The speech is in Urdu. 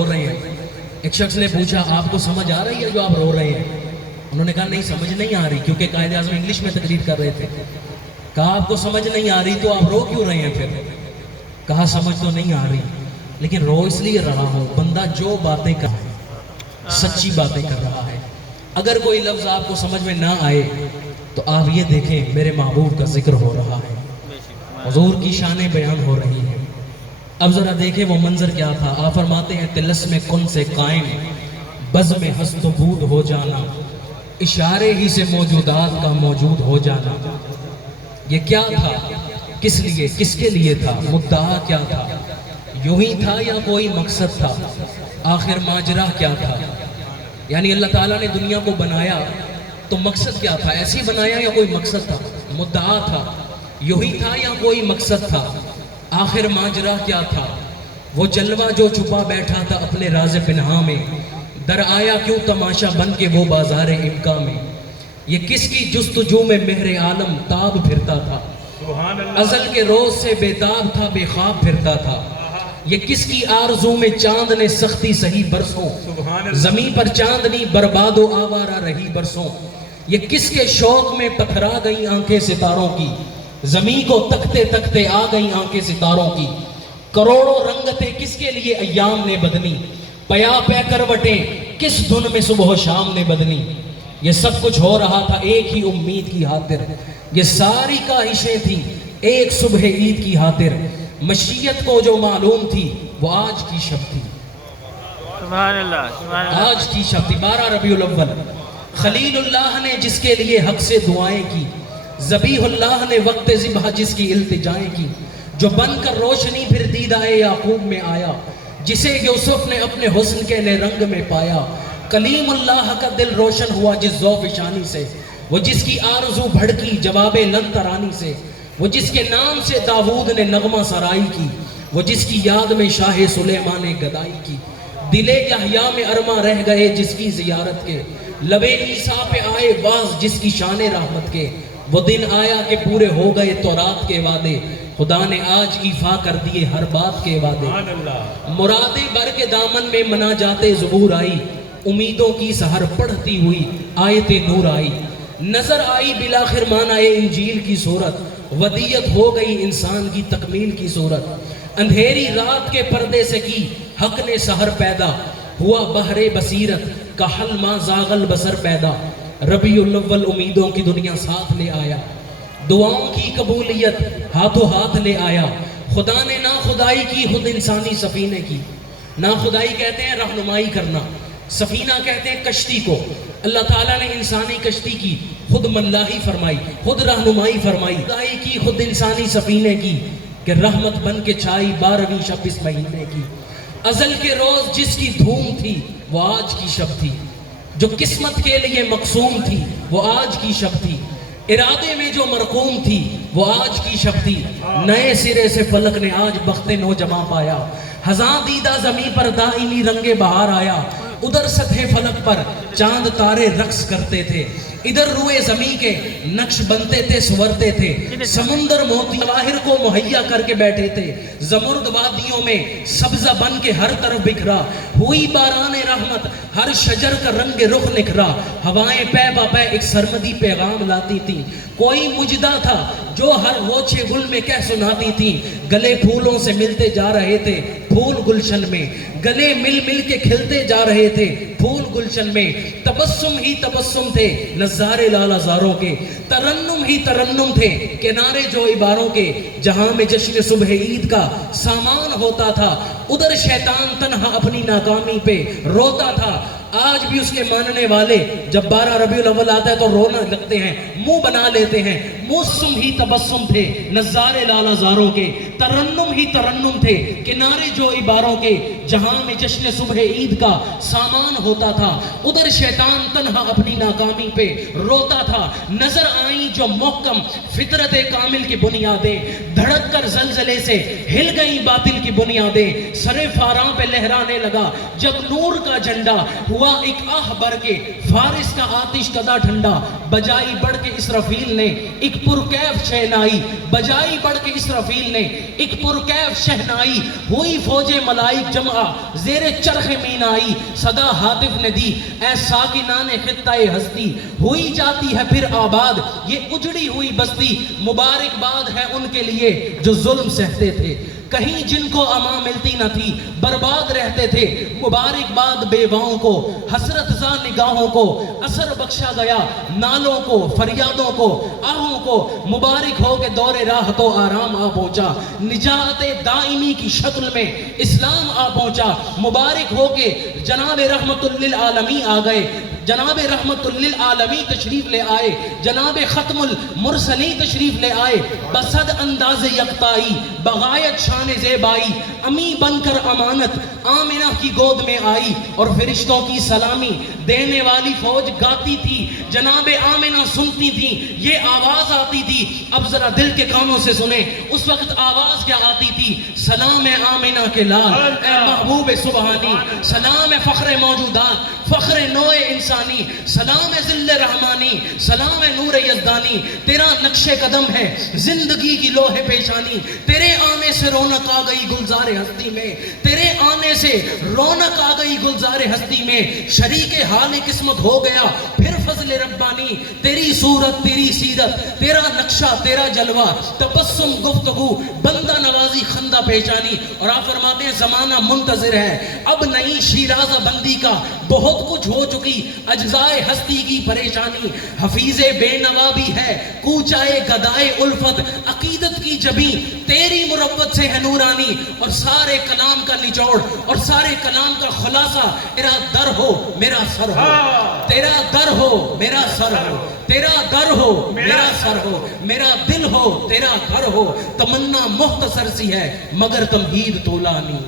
رو رہے ہیں. ایک شخص نے پوچھا آپ کو سمجھ آ رہی ہے جو آپ رو رہے ہیں؟ انہوں نے کہا نہیں سمجھ نہیں آ رہی، کیونکہ قائد اعظم انگلش میں تقریر کر رہے تھے. کہا آپ کو سمجھ نہیں آ رہی تو آپ رو کیوں رہے ہیں پھر؟ کہا سمجھ تو نہیں آ رہی لیکن رو اس لیے رہا ہوں، بندہ جو باتیں کر رہا ہے سچی باتیں کر رہا ہے. اگر کوئی لفظ آپ کو سمجھ میں نہ آئے تو آپ یہ دیکھیں میرے محبوب کا ذکر ہو رہا ہے، حضور کی شانیں بیان ہو رہی ہیں. اب ذرا دیکھیں وہ منظر کیا تھا. آپ فرماتے ہیں طلسم کن سے قائم بزم ہست و بود ہو جانا، اشارے ہی سے موجودات کا موجود ہو جانا. یہ کیا تھا؟ کس لیے؟ کس کے لیے تھا؟ مدعا کیا تھا؟ یوں ہی تھا یا کوئی مقصد تھا؟ آخر ماجرا کیا تھا؟ یعنی اللہ تعالیٰ نے دنیا کو بنایا تو مقصد کیا تھا؟ ایسے ہی بنایا یا کوئی مقصد تھا؟ مدعا تھا. یوں ہی تھا یا کوئی مقصد تھا؟ آخر ماجرا کیا تھا؟ وہ جلوہ جو چھپا بیٹھا تھا اپنے راز پنہاں میں، در آیا کیوں تماشا بن کے وہ بازار امکا میں. یہ کس کی جستجو میں مہر عالم تاب پھرتا تھا، ازل کے روز سے بے تاب تھا بے خواب پھرتا تھا. یہ کس کی آرزو میں چاند نے سختی سہی برسوں، زمین پر چاندنی برباد و آوارہ رہی برسوں. یہ کس کے شوق میں پتھرا گئی آنکھیں ستاروں کی، زمین کو تکتے تکتے آ گئی آنکھیں ستاروں کی. کروڑوں رنگتیں کس کے لیے ایام نے بدنی، پیا پہ کروٹیں کس دھن میں صبح و شام نے بدنی. یہ سب کچھ ہو رہا تھا ایک ہی امید کی خاطر، یہ ساری کاہشیں تھیں ایک صبح عید کی خاطر. مشیت کو جو معلوم تھی وہ آج کی شب تھی، سبحان اللہ آج کی شب تھی. 12 ربیع الاول خلیل اللہ نے جس کے لیے حق سے دعائیں کی، ذبیح اللہ نے وقت ذبح جس کی التجائیں کی. جو بن کر روشنی پھر دیدہ یعقوب میں آیا، جسے یوسف نے اپنے حسن کے نئے رنگ میں پایا. کلیم اللہ کا دل روشن ہوا جس ذوق شانی سے، وہ جس کی آرزو بھڑکی جواب لن ترانی سے. وہ جس کے نام سے داؤد نے نغمہ سرائی کی، وہ جس کی یاد میں شاہ سلیمان نے گدائی کی. دل یحییٰ میں ارماں رہ گئے جس کی زیارت کے، لب عیسیٰ پہ آئے باز جس کی شان رحمت کے. وہ دن آیا کہ پورے ہو گئے تورات کے وعدے، خدا نے آج ایفا کر دیے ہر بات کے وعدے. مرادیں بر کے دامن میں مناجات زبور آئی، امیدوں کی سحر پڑھتی ہوئی آیت نور آئی. نظر آئی بلاخر مانائے انجیل کی صورت، ودیت ہو گئی انسان کی تکمیل کی صورت. اندھیری رات کے پردے سے کی حق نے سحر پیدا، ہوا بحر بصیرت کا حل ما زاغل بصر پیدا. ربیع الاول امیدوں کی دنیا ساتھ لے آیا، دعاؤں کی قبولیت ہاتھوں ہاتھ لے آیا. خدا نے نہ خدائی کی خود انسانی سفینے کی. نہ خدائی کہتے ہیں رہنمائی کرنا، سفینہ کہتے ہیں کشتی کو. اللہ تعالیٰ نے انسانی کشتی کی خود ملاحی فرمائی، خود رہنمائی فرمائی. خدائی کی خود انسانی سفینے کی کہ رحمت بن کے چھائی 12ویں شب اس مہینے کی. ازل کے روز جس کی دھوم تھی وہ آج کی شب تھی، جو قسمت کے لیے مقسوم تھی وہ آج کی شب تھی. ارادے میں جو مرقوم تھی وہ آج کی شب تھی. نئے سرے سے فلک نے آج بخت نو جمع پایا، ہزاں دیدہ زمیں پر دائمی رنگ بہار آیا. ادھر سطح فلک پر چاند تارے رقص کرتے تھے، ادھر روئے زمیں کے نقش بنتے تھے سورتے تھے. سمندر موتی جواہر کو مہیا کر کے بیٹھے تھے، زمرد وادیوں میں سبزہ بن کے ہر طرف بکھرا. ہوئی باران رحمت ہر شجر کا رنگ رخ نکھرا، ہوائیں پے با پے ایک سرمدی پیغام لاتی تھی. کوئی مجدہ تھا جو ہر غوچے گل میں کہہ سناتی تھی. گلے پھولوں سے ملتے جا رہے تھے پھول گلشن میں، گلے مل مل کے کھلتے جا رہے تھے پھول گلشن میں. تبسم ہی تبسم تھے نظارے لالا زاروں کے، ترنم ہی ترنم تھے کنارے جو عباروں کے. جہاں میں جشن صبح عید کا سامان ہوتا تھا، ادھر شیطان تنہا اپنی ناکامی پہ روتا تھا. آج بھی اس کے ماننے والے جب 12 ربیع الاول آتا ہے تو رونا لگتے ہیں، منہ بنا لیتے ہیں. موسم ہی تبسم تھے نظارے لالا زاروں کے، ترنم ہی ترنم تھے کنارے جو عباروں کے. جہاں میں جشن صبح عید کا سامان ہوتا سوتا تھا، ادھر شیطان تنہا اپنی ناکامی پہ روتا تھا. نظر آئیں جو محکم فطرت کامل کی بنیادیں، دھڑک کر زلزلے سے ہل گئیں باطل کی بنیادیں. سر فاراں پہ لہرانے لگا جب نور کا جھنڈا، ہوا ایک آہ بھر کے فارس کا آتش کدا ٹھنڈا. بجائی بڑھ کے اسرافیل نے ایک پرکیف شہنائی، بجائی بڑھ کے اسرافیل نے ایک پرکیف شہنائی. ہوئی فوج ملائک جمع زیر چرخ مینائی، صدا ہاتف نے دی اے ساکنان خطہ ہستی. ہوئی جاتی ہے پھر آباد یہ اجڑی ہوئی بستی، مبارکباد ہے ان کے لیے جو ظلم سہتے تھے. کہیں جن کو امان ملتی نہ تھی برباد رہتے تھے، مبارکباد بیواؤں کو، حسرت زا نگاہوں کو. اثر بخشا گیا نالوں کو، فریادوں کو، آہوں کو. مبارک ہو کہ دور راہ تو آرام آ پہنچا، نجات دائمی کی شکل میں اسلام آ پہنچا. مبارک ہو کہ جناب رحمت للعالمین آ گئے، جناب رحمت للعالمین تشریف لے آئے، جناب ختم المرسلین تشریف لے آئے. بصد انداز یکتائی بغایت شان زیبائی، امی بن کر امانت آمنہ کی گود میں آئی. اور فرشتوں کی سلامی دینے والی فوج گاتی تھی، جناب آمنہ سنتی تھی، یہ آواز آتی تھی. اب ذرا دل کے کانوں سے سنیں اس وقت آواز کیا آتی تھی. سلام آمنہ کے لال اے محبوب سبحانی، سلام فخر موجودات، فخر نوع انسانی، سلام ذل رحمانی، سلام نور یزدانی. تیرا نقش قدم ہے زندگی کی لوح پیشانی. تیرے آنے سے رونق آ گئی گلزار ہستی میں، تیرے آنے سے رونق آ گئی گلزار ہستی میں. شریک حال قسمت ہو گیا پھر فضل ربانی. تیری صورت، تیری سیرت، تیرا نقشہ، تیرا جلوہ، تبسم گفتگو، بندہ نوازی، خندہ پیشانی. اور آپ فرماتے ہیں زمانہ منتظر ہے اب نئی شیرازہ بندی کا، بہت کچھ ہو چکی اجزائے ہستی کی پریشانی. حفیظ بے نوا بھی ہے کوچائے گدائے الفت، عقیدت کی جبیں تیری مروت سے ہے نورانی. اور سارے کلام کا نچوڑ اور سارے کلام کا خلاصہ تیرا در ہو میرا سر ہو، تیرا در ہو میرا سر ہو، تیرا در ہو میرا سر ہو، میرا دل ہو تیرا گھر ہو. تمنا مختصر سی ہے مگر تمہید طولانی.